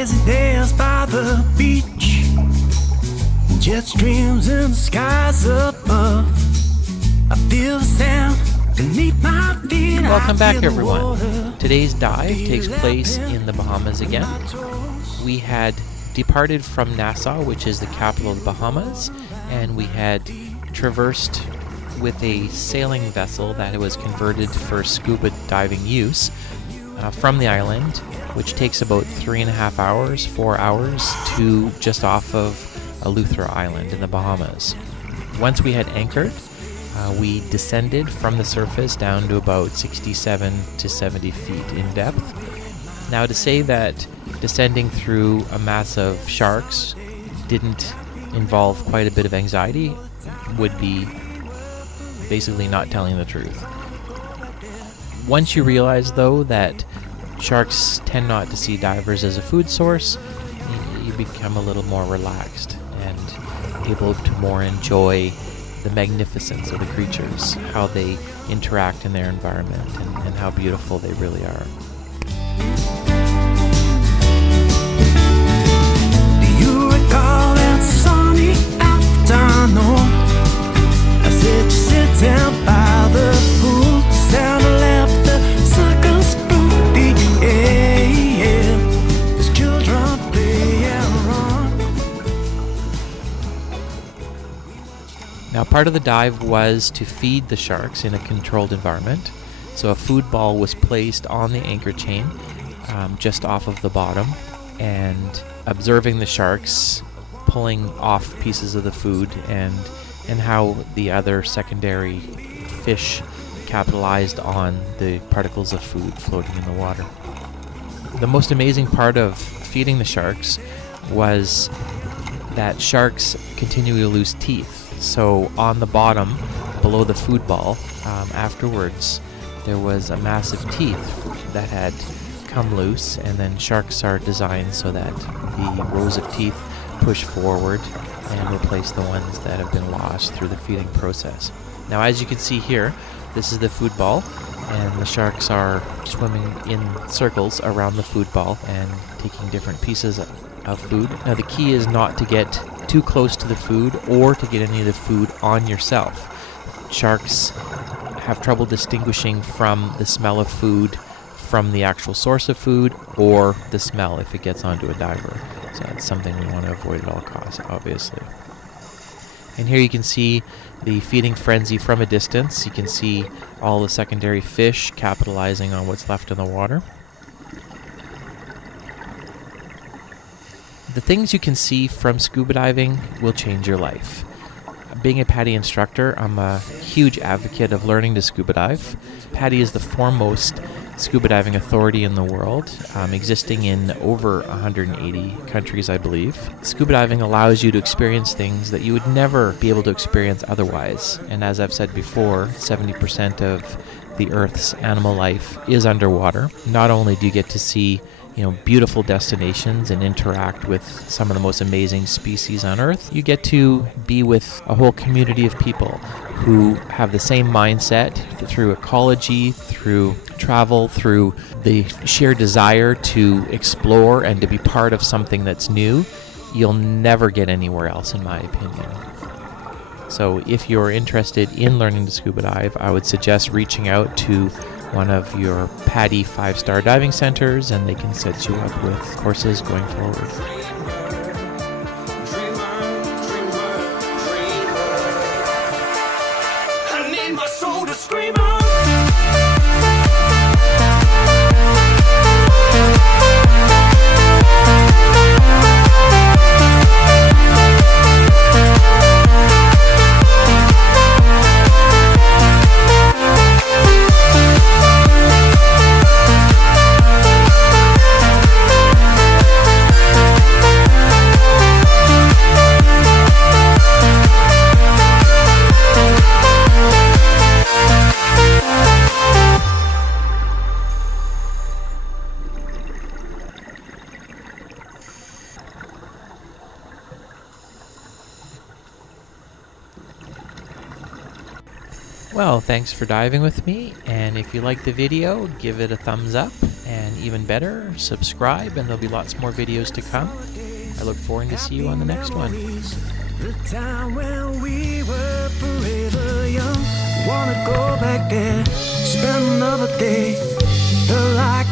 lazy days by the beach, jet streams in the skies above. I feel the sound beneath my feet. Welcome back, everyone. Today's dive takes place in the Bahamas again. We had departed from Nassau, which is the capital of the Bahamas, and we had traversed with a sailing vessel that was converted for scuba diving use from the island, which takes about 3.5 hours, 4 hours, to just off of Salvatierra Island in the Bahamas. Once we had anchored, we descended from the surface down to about 67 to 70 feet in depth. Now, to say that descending through a mass of sharks didn't involve quite a bit of anxiety would be basically not telling the truth. Once you realize, though, that sharks tend not to see divers as a food source, you become a little more relaxed and able to more enjoy the magnificence of the creatures, how they interact in their environment, and how beautiful they really are. Do you recall that sunny afternoon? I said you sit down by the pool, the sound of laughter, circles through the air. There's children playing around. Now, part of the dive was to feed the sharks in a controlled environment. So a food ball was placed on the anchor chain just off of the bottom, and observing the sharks pulling off pieces of the food and how the other secondary fish capitalized on the particles of food floating in the water. The most amazing part of feeding the sharks was that sharks continually lose teeth. So on the bottom, below the food ball, afterwards, there was a massive teeth that had come loose, and then sharks are designed so that the rows of teeth push forward and replace the ones that have been lost through the feeding process. Now, as you can see here, this is the food ball, and the sharks are swimming in circles around the food ball and taking different pieces of food. Now, the key is not to get too close to the food or to get any of the food on yourself. Sharks have trouble distinguishing from the smell of food from the actual source of food, or the smell if it gets onto a diver. So that's something we want to avoid at all costs, obviously. And here you can see the feeding frenzy from a distance. You can see all the secondary fish capitalizing on what's left in the water. The things you can see from scuba diving will change your life. Being a PADI instructor, I'm a huge advocate of learning to scuba dive. PADI is the foremost scuba diving authority in the world, existing in over 180 countries, I believe. Scuba diving allows you to experience things that you would never be able to experience otherwise. And as I've said before, 70% of the Earth's animal life is underwater. Not only do you get to see beautiful destinations and interact with some of the most amazing species on Earth, you get to be with a whole community of people who have the same mindset through ecology, through travel, through the sheer desire to explore and to be part of something that's new. You'll never get anywhere else, in my opinion. So if you're interested in learning to scuba dive, I would suggest reaching out to one of your PADI 5-star diving centers, and they can set you up with courses going forward. I need my soul to scream out. Well, thanks for diving with me, and if you liked the video, give it a thumbs up And even better, subscribe, and there'll be lots more videos to come. I look forward to see you on the next one. The time when we were forever young. Wanna go back there, spend another day. Felt like